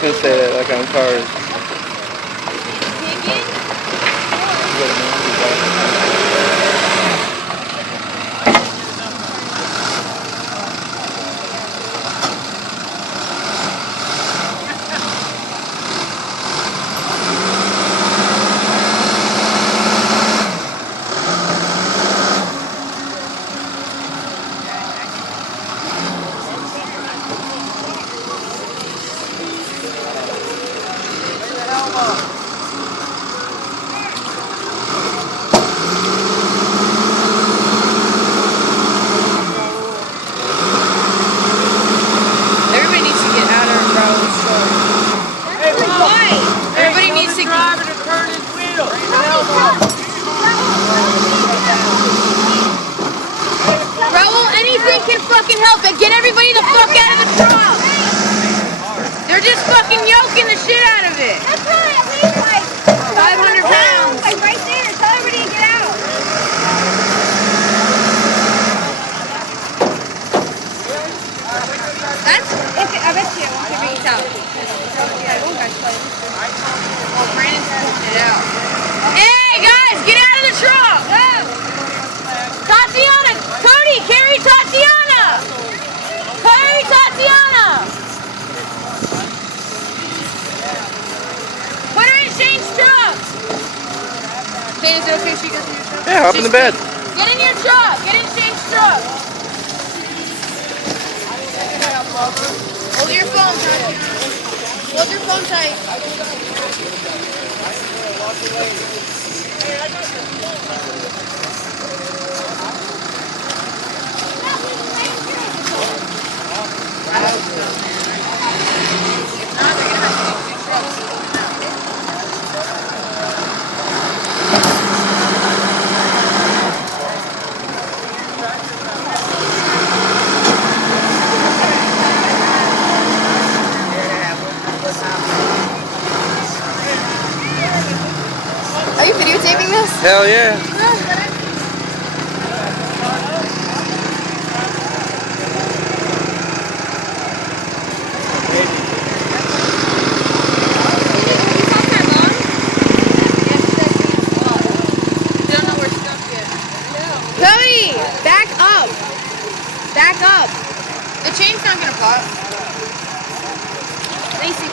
gonna say that like on cars. Can fucking help it. Get everybody the fuck out of the truck. They're just fucking yoking the shit out of it. That's probably at least like 500 pounds. Like right there. Tell everybody to get out. That's. I bet you it won't get reached out. Brandon's putting it out. Hey guys, get out of the truck. Tatiana, Cody, carry Tatiana. Carry Tatiana. Put her in Shane's truck. Shane, is it okay if she goes in your truck? Yeah, hop in the bed. Get in your truck. Get in Shane's truck. Hold your phone, Tatiana. Hold your phone tight. I hope so, man. If not, they're gonna have to take 2 trucks to get them out. Are you videotaping this? Hell yeah. Cody, back up. Back up. The chain's not gonna pop. Lacey,